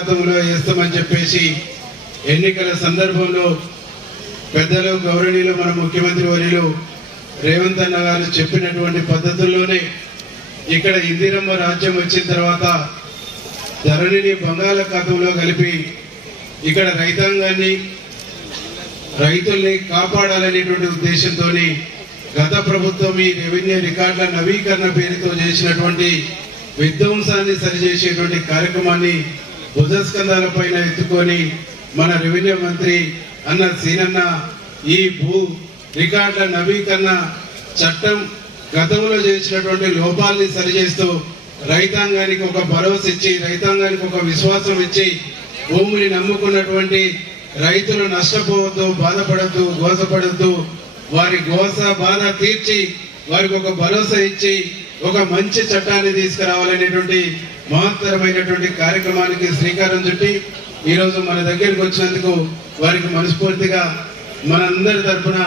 బంగాళాఖాతంలో వేస్తామని చెప్పేసి ఎన్నికల సందర్భంలో పెద్దలు గౌరవనీయులు మన ముఖ్యమంత్రి వర్యులు రేవంత్ అన్న గారు చెప్పినటువంటి పద్ధతుల్లోనే ఇక్కడ ఇందిరమ్మ రాజ్యం వచ్చిన తర్వాత ధరణిని బంగాళాఖాతంలో కలిపి ఇక్కడ రైతాంగాన్ని రైతుల్ని కాపాడాలనేటువంటి ఉద్దేశంతో గత ప్రభుత్వం ఈ రెవెన్యూ రికార్డుల నవీకరణ పేరుతో చేసినటువంటి విధ్వంసాన్ని సరిచేసేటువంటి కార్యక్రమాన్ని భుజస్కంధాల పైన ఎత్తుకొని మన రెవెన్యూ మంత్రి అన్న సీనన్న ఈ భూ రికార్డుల నవీకరణ చట్టం గతంలో చేసినటువంటి లోపాలని సరిచేస్తూ రైతాంగానికి ఒక భరోసా ఇచ్చి రైతాంగానికి ఒక విశ్వాసం ఇచ్చి భూమిని నమ్ముకున్నటువంటి రైతులు నష్టపోవద్దు బాధపడద్దు గోసపడద్దు. వారి గోస బాధ తీర్చి వారికి ఒక భరోసా ఇచ్చి ఒక మంచి చట్టాన్ని తీసుకురావాలనేటువంటి మహత్తరమైనటువంటి కార్యక్రమానికి శ్రీకారం చుట్టి ఈరోజు మన దగ్గరికి వచ్చినందుకు వారికి మనస్ఫూర్తిగా మనందరి తరఫున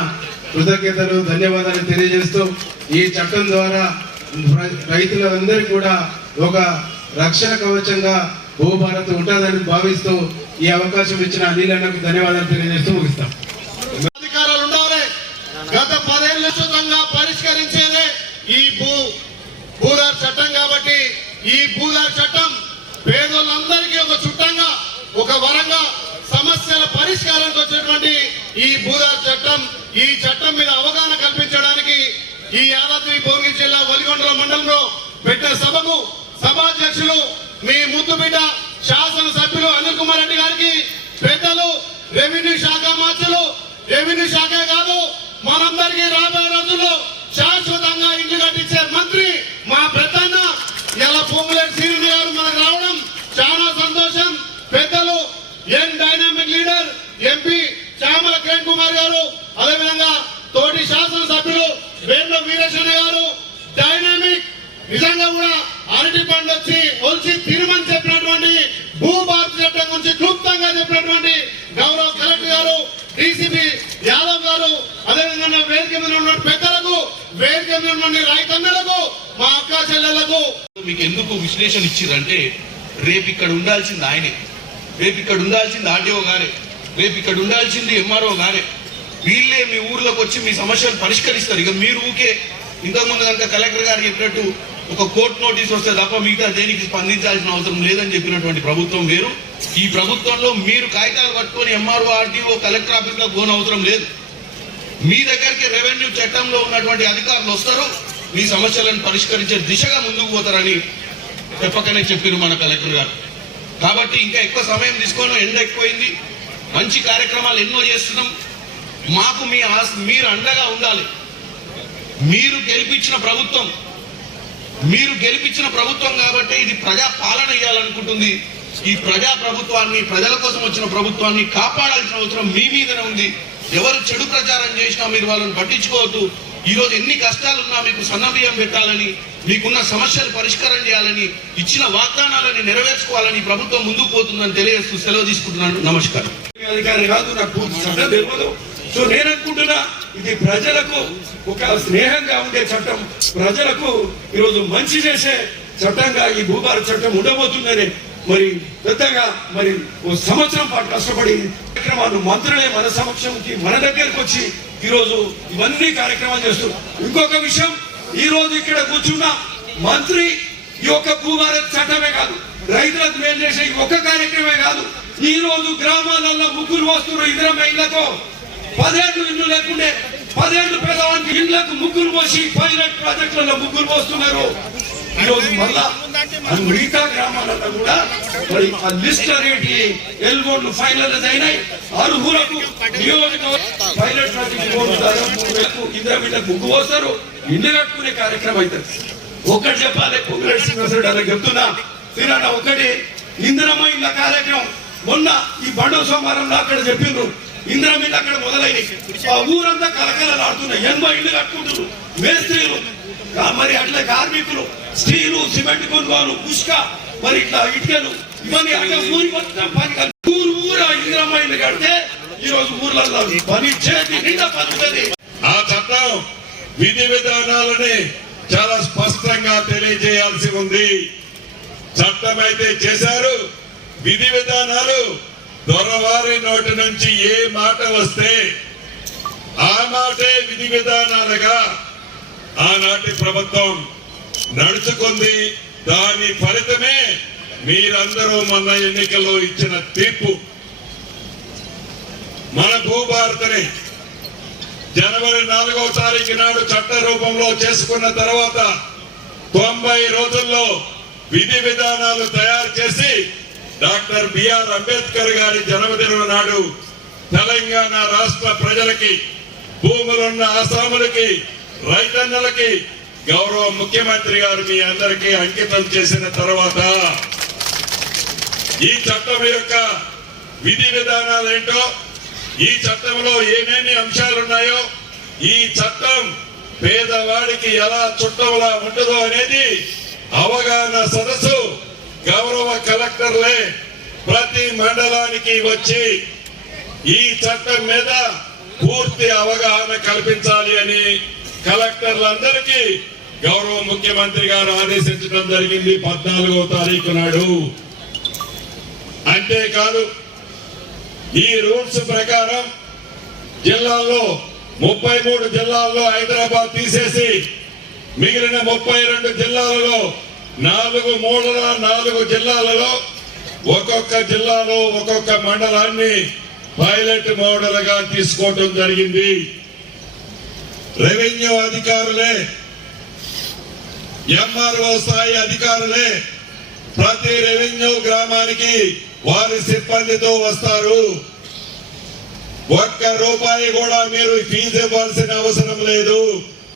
కృతజ్ఞతలు ధన్యవాదాలు తెలియజేస్తూ ఈ చట్టం ద్వారా రైతులందరూ కూడా ఒక రక్షణ కవచంగా భూభారత్ ఉంటుందని భావిస్తూ ఈ అవకాశం ఇచ్చిన అనిల్ అన్నకు ధన్యవాదాలు తెలియజేస్తూ ముగిస్తాం. మనందరికీ ఒక చుట్టంగా ఒక వరంగా సమస్యల పరిష్కారానికి వచ్చినటువంటి ఈ భూదా చట్టం ఈ చట్టం మీద అవగాహన కల్పించడానికి ఈ యాదాద్రి భువనగిరి జిల్లా వలిగొండల మండలంలో పెట్టిన సభకు సభాధ్యక్షులు మీ ముద్దుబిడ్డ శాసనసభ్యులు అనిల్ కుమార్ రెడ్డి గారికి పెద్దలు రెవెన్యూ శాఖ మార్చులు రెవెన్యూ శాఖ కాదు మనందరికీ రాబోయే రోజుల్లో శాశ్వతంగా ఇల్లు కట్టించే మంత్రి మా పెద్దన్న ఇలా పొంగులేటి శ్రీనిధి గారు మనకు రావడం చాలా సంతోషం పెద్దలు young dynamic leader MP Chamala Kiran Kumar గారు అదేవిధంగా తోటి శాసనసభ్యులు వేర్ల వీరేశన్న గారు డైనామిక్ నిజంగా కూడా అరటి పండు వచ్చి వచ్చి తిరుమని చెప్పినటువంటి భూ భారత చట్టం గురించి క్లుప్తంగా చెప్పినటువంటి గౌరవ కలెక్టర్ గారు డీసీపీ యాదవ్ గారు అదేవిధంగా వేదిక మీద ఉన్న పెద్దలకు వేదిక మీద ఉన్న రైతన్నలకు మా అక్క చెల్లెళ్ళకు మీకు ఎందుకు విశ్లేషణ ఇచ్చిరంటే రేపు ఇక్కడ ఉండాల్సింది ఆయనే. రేపు ఇక్కడ ఉండాల్సింది ఆర్డీఓ గారే. రేపు ఇక్కడ ఉండాల్సింది ఎంఆర్ఓ గారే. వీళ్ళే మీ ఊర్లోకి వచ్చి మీ సమస్యలు పరిష్కరిస్తారు. ఇక మీరు ఊకే ఇంతకుముందు కనుక కలెక్టర్ గారు చెప్పినట్టు ఒక కోర్టు నోటీస్ వస్తే తప్ప మిగతా దేనికి స్పందించాల్సిన అవసరం లేదని చెప్పినటువంటి ప్రభుత్వం వేరు. ఈ ప్రభుత్వంలో మీరు కాగితాలు పట్టుకొని ఎంఆర్ఓ ఆర్డీఓ కలెక్టర్ ఆఫీస్లో పోని అవసరం లేదు. మీ దగ్గరికి రెవెన్యూ చట్టంలో ఉన్నటువంటి అధికారులు వస్తారు. మీ సమస్యలను పరిష్కరించే దిశగా ముందుకు పోతారని చెప్పకనే చెప్పారు మన కలెక్టర్ గారు. కాబట్టి ఇంకా ఎక్కువ సమయం తీసుకోను ఎండ ఎక్కువైంది. మంచి కార్యక్రమాలు ఎన్నో చేస్తున్నాం. మాకు మీ మీరు అండగా ఉండాలి. మీరు గెలిపించిన ప్రభుత్వం మీరు గెలిపించిన ప్రభుత్వం కాబట్టి ఇది ప్రజా పాలన ఇవ్వాలనుకుంటుంది ఈ ప్రజా ప్రభుత్వాన్ని ప్రజల కోసం వచ్చిన ప్రభుత్వాన్ని కాపాడాల్సిన అవసరం మీ మీదనే ఉంది. ఎవరు చెడు ప్రచారం చేసినా మీరు వాళ్ళని పట్టించుకోవద్దు. ఈ రోజు ఎన్ని కష్టాలున్నా మీకు సన్నబియ్యం పెట్టాలని మీకున్న సమస్యలు పరిష్కారం చేయాలని ఇచ్చిన వాగ్దానాలని నెరవేర్చుకోవాలని ప్రభుత్వం ముందుకు పోతుందని తెలియజేస్తూ సెలవు తీసుకుంటున్నాను. నమస్కారం. అధికారి కాదు నాకు తెలియదు. సో నేను అనుకుంటున్నా ఇది ప్రజలకు ఒక స్నేహంగా ఉండే చట్టం. ప్రజలకు ఈరోజు మంచి చేసే చట్టంగా ఈ భూభార చట్టం ఉండబోతుందని మరి పెద్దగా మరి ఓ సంవత్సరం పాటు కష్టపడి కార్యక్రమాలు మంత్రులే మన సమక్షంకి మన దగ్గరకు వచ్చి ఈరోజు ఇవన్నీ కార్యక్రమాలు చేస్తున్నారు ఇంకొక విషయం ఈ రోజు ఇక్కడ కూర్చున్న మంత్రి ఈ యొక్క భూభారత్ చట్టమే కాదు రైతులకు మేలు చేసే ఈ ఒక్క కార్యక్రమే కాదు ఈ రోజు గ్రామాలలో ముగ్గురు వస్తున్నారు ఇద్దరం ఇళ్ళతో పదేళ్ళు ఇల్లు లేకుండే పదేళ్ళు పేదవానికి ఇళ్ళకు ముగ్గురు పోసి పైలట్ ప్రాజెక్టులలో ముగ్గురు పోస్తున్నారు. ఈ రోజు మళ్ళా మిగతా గ్రామాలలో కూడా మరి ఆ లిస్ట్ అనేది ఎల్గోడ్లు ఫైనల్ అయినాయి. అర్హులకు నియోజకవర్గ పైలట్ ప్రాజెక్ట్ ఇద్దరు వీళ్ళకి ముగ్గు పోస్తారు ఇల్లు కట్టుకునే కార్యక్రమం అవుతుంది. ఒకటి చెప్పాలి పొంగులేటి శ్రీనివాసరెడ్డి అలా చెప్తున్నా. తినన్న ఒకటి ఇందిరమ్మ ఇళ్ళ కార్యక్రమం. మొన్న ఈ బండ సోమవారంలో అక్కడ చెప్పిండ్రు. ఇంద్రం ఇల్లు అక్కడ మొదలైనవి ఆ ఊరంతా కలకలలాడుతున్నాయి ఎనభై ఇల్లు కట్టుకుంటున్నారు. మేస్త్రీలు. మరి అట్లా కార్మికులు స్టీలు సిమెంట్ కొనుగోలు పుష్క మరి ఇట్లా ఇటుకలు ఇవన్నీ అక్కడ ఊరి మొత్తం పని ఊరు ఊరు ఇందిరమ్మ ఇల్లు కడితే ఈ రోజు ఊర్లలో పని చేతి నిండా పడుతుంది ఆ చట్టం విధి విధానాలని చాలా స్పష్టంగా తెలియజేయాల్సి ఉంది. చట్టం అయితే చేశారు విధి విధానాలు దొరవారి నోటి నుంచి ఏ మాట వస్తే ఆ మాటే విధి విధానాలుగా ఆనాటి ప్రభుత్వం నడుచుకుంది. దాని ఫలితమే మీరందరూ మొన్న ఎన్నికల్లో ఇచ్చిన తీర్పు. మన భూభారతని జనవరి నాలుగవ తారీఖు నాడు చట్ట రూపంలో చేసుకున్న తర్వాత తొంభై రోజుల్లో విధి విధానాలు తయారు చేసి డాక్టర్ బిఆర్ అంబేద్కర్ గారి జన్మదినం నాడు తెలంగాణ రాష్ట్ర ప్రజలకి భూములున్న ఆసాములకి రైతన్నలకి గౌరవ ముఖ్యమంత్రి గారు మీ అందరికీ అంకితం చేసిన తర్వాత ఈ చట్టం యొక్క విధి విధానాలు ఏంటో ఈ చట్టంలో ఏమేమి అంశాలున్నాయో ఈ చట్టం పేదవాడికి ఎలా చుట్టంలా ఉండదో అనేది అవగాహన సదస్సు గౌరవ కలెక్టర్లే ప్రతి మండలానికి వచ్చి ఈ చట్టం మీద పూర్తి అవగాహన కల్పించాలి అని కలెక్టర్లందరికీ గౌరవ ముఖ్యమంత్రి గారు ఆదేశించడం జరిగింది పద్నాలుగో తారీఖు నాడు. అంతేకాదు ఈ రూల్స్ ప్రకారం జిల్లాల్లో ముప్పై మూడు జిల్లాల్లో హైదరాబాద్ తీసేసి మిగిలిన ముప్పై రెండు జిల్లాలలో నాలుగు మూడల నాలుగు జిల్లాలలో ఒక్కొక్క జిల్లాలో ఒక్కొక్క మండలాన్ని పైలట్ మోడల్గా తీసుకోవటం జరిగింది. రెవెన్యూ అధికారులే ఎంఆర్ఓ స్థాయి అధికారులే ప్రతి రెవెన్యూ గ్రామానికి వారి సిబ్బందితో వస్తారు. ఒక్క రూపాయి కూడా మీరు ఫీజు ఇవ్వాల్సిన అవసరం లేదు.